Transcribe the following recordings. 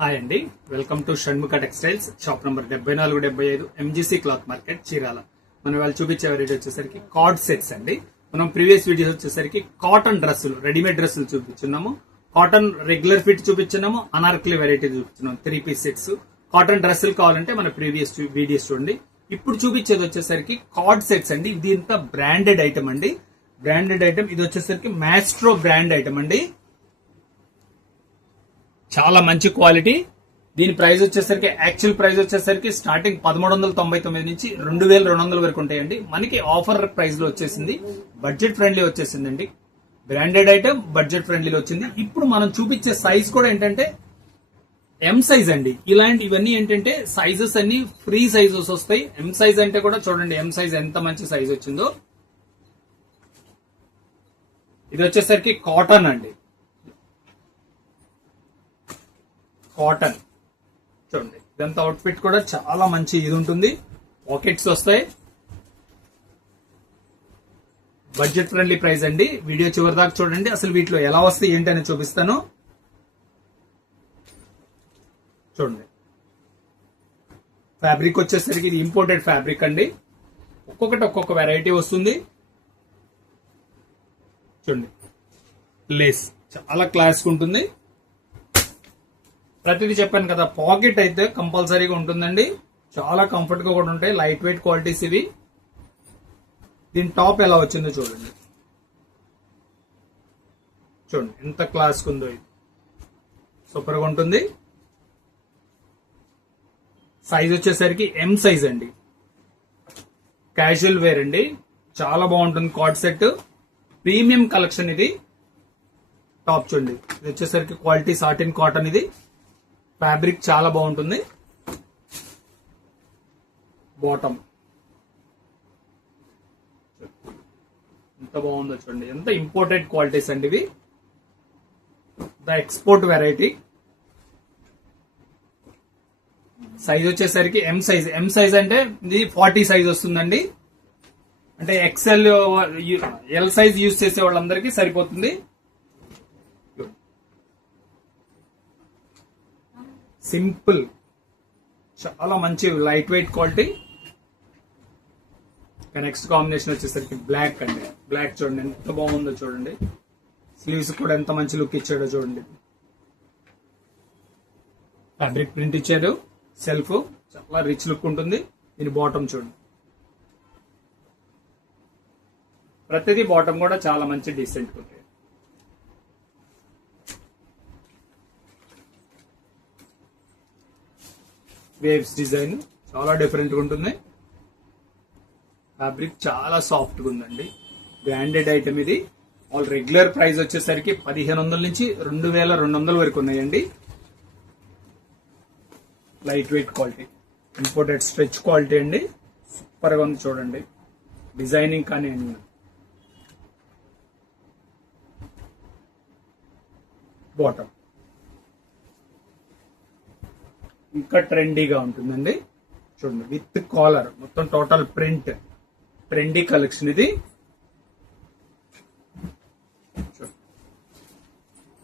Hi అండి, welcome to Shanmukha textiles. Shop number 7475 MGC cloth market, Chirala. మనం వాళ్ళు చూపించే వెరైటీ వచ్చేసరికి కార్డ్ సెట్స్ అండి. మనం ప్రీవియస్ వీడియోస్ వచ్చేసరికి కాటన్ డ్రెస్సులు, రెడీమేడ్ డ్రెస్సులు చూపించున్నాము. కాటన్ రెగ్యులర్ ఫిట్ చూపించున్నాము, అనార్కలి వెరైటీ చూపించున్నాము. 3 పీస్ సెట్స్ కాటన్ డ్రెస్సులు కావాలంటే మన ప్రీవియస్ వీడియోస్ చూడండి. ఇప్పుడు చూపించేది వచ్చేసరికి కార్డ్ సెట్స్ అండి. ఇది ఇంత బ్రాండెడ్ ఐటమ్ అండి. బ్రాండెడ్ ఐటమ్ ఇది వచ్చేసరికి మ్యాస్ట్రో బ్రాండ్ ఐటమ్ అండి. చాలా మంచి క్వాలిటీ. దీని ప్రైస్ వచ్చేసరికి యాక్చువల్ ప్రైస్ వచ్చేసరికి స్టార్టింగ్ 1399 నుంచి 2200 వరకు ఉంటాయండి. మనకి ఆఫర్ ప్రైస్ లో వచ్చేసింది, బడ్జెట్ ఫ్రెండ్లీ వచ్చేసిందండి. బ్రాండెడ్ ఐటమ్ బడ్జెట్ ఫ్రెండ్లీలో వచ్చింది. ఇప్పుడు మనం చూపించే సైజ్ కూడా ఏంటంటే ఎం సైజ్ అండి. ఇవన్నీ ఏంటంటే సైజెస్ అన్ని ఫ్రీ సైజెస్ వస్తాయి. ఎం సైజ్ అంటే కూడా చూడండి, ఎం సైజ్ ఎంత మంచి సైజ్ వచ్చిందో. ఇది వచ్చేసరికి కాటన్ అండి. కాటన్ చూడండి, ఇదంతా అవుట్ఫిట్ కూడా చాలా మంచి ఇది ఉంటుంది. పాకెట్స్ వస్తాయి. బడ్జెట్ ఫ్రెండ్లీ ప్రైస్ అండి. వీడియో చివరి దాకా చూడండి. అసలు వీటిలో ఎలా వస్తాయి ఏంటని చూపిస్తాను. చూడండి, ఫ్యాబ్రిక్ వచ్చేసరికి ఇది ఇంపోర్టెడ్ ఫ్యాబ్రిక్ అండి. ఒక్కొక్కటి ఒక్కొక్క వెరైటీ వస్తుంది. చూడండి, లేస్ చాలా క్లాస్ ఉంటుంది. ప్రతిదీ చెప్పాను కదా, పాకెట్ అయితే కంపల్సరీగా ఉంటుందండి. చాలా కంఫర్ట్ గా కూడా ఉంటాయి. లైట్ వెయిట్ క్వాలిటీస్ ఇవి. దీని టాప్ ఎలా వచ్చిందో చూడండి. చూడండి ఎంత క్లాస్ ఉందో. ఇది సూపర్ గా ఉంటుంది. సైజ్ వచ్చేసరికి ఎం సైజ్ అండి. క్యాజువల్ వేర్ అండి. చాలా బాగుంటుంది. కార్డ్ సెట్ ప్రీమియం కలెక్షన్ ఇది. టాప్ చూడండి, ఇది వచ్చేసరికి క్వాలిటీ సాటిన్ కాటన్. ఇది ఫ్యాబ్రిక్ చాలా బాగుంటుంది. బాటమ్ ఎంత బాగుందో చూడండి. ఎంత ఇంపోర్టెడ్ క్వాలిటీస్ అండి ఇవి. The export variety. సైజ్ వచ్చేసరికి ఎం సైజ్. ఎం సైజ్ అంటే ఇది 40 సైజ్ వస్తుందండి. అంటే ఎక్సెల్, ఎల్ సైజ్ యూజ్ చేసే వాళ్ళందరికీ సరిపోతుంది. సింపుల్, చాలా మంచి light weight quality. Next combination వచ్చేసరికి బ్లాక్ అండి. బ్లాక్ చూడండి ఎంత బాగుందో చూడండి. స్లీవ్స్ కూడా ఎంత మంచి లుక్ ఇచ్చాడో చూడండి. ఫ్యాబ్రిక్ ప్రింట్ ఇచ్చారు. సెల్ఫ్ చాలా రిచ్ లుక్ ఉంటుంది. దీని బాటమ్ చూడండి. ప్రతిదీ బాటమ్ కూడా చాలా మంచి డీసెంట్ ఉంటుంది. వేవ్స్ డిజైన్ చాలా డిఫరెంట్ గా ఉంటుంది. ఫ్యాబ్రిక్ చాలా సాఫ్ట్ గా ఉందండి. బ్రాండెడ్ ఐటమ్ ఇది. ఆల్ రెగ్యులర్ ప్రైస్ వచ్చేసరికి 1500 నుంచి 2200 వరకు ఉన్నాయండి. Light weight quality, imported stretch quality అండి. సూపర్ గా ఉంది చూడండి. డిజైనింగ్ కానీ బాటమ్ ఇంకా ట్రెండీగా ఉంటుందండి. చూడండి, విత్ కాలర్, మొత్తం టోటల్ ప్రింట్, ట్రెండీ కలెక్షన్ ఇది.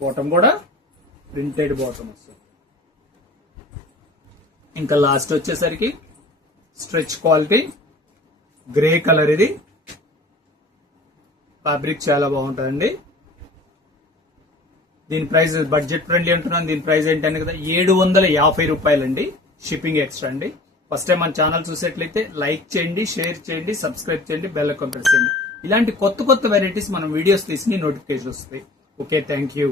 బాటమ్ కూడా ప్రింటెడ్ బాటమ్ వస్తుంది. ఇంకా లాస్ట్ వచ్చేసరికి స్ట్రెచ్ క్వాలిటీ, గ్రే కలర్. ఇది ఫ్యాబ్రిక్ చాలా బాగుంటుందండి. దీని ప్రైస్ బడ్జెట్ ఫ్రెండ్లీ అంటున్నాను. దీని ప్రైస్ ఏంటంటే కదా 750 రూపాయలండి. షిప్పింగ్ ఎక్స్ట్రా అండి. ఫస్ట్ టైం మన ఛానల్ చూసేట్లయితే లైక్ చేయండి, షేర్ చేయండి, సబ్స్క్రైబ్ చేయండి, బెల్ ఐకాన్ ప్రెస్ చేయండి. ఇలాంటి కొత్త కొత్త వెరైటీస్ మనం వీడియోస్ తీసి నోటిఫికేషన్ వస్తాయి. Okay, thank you.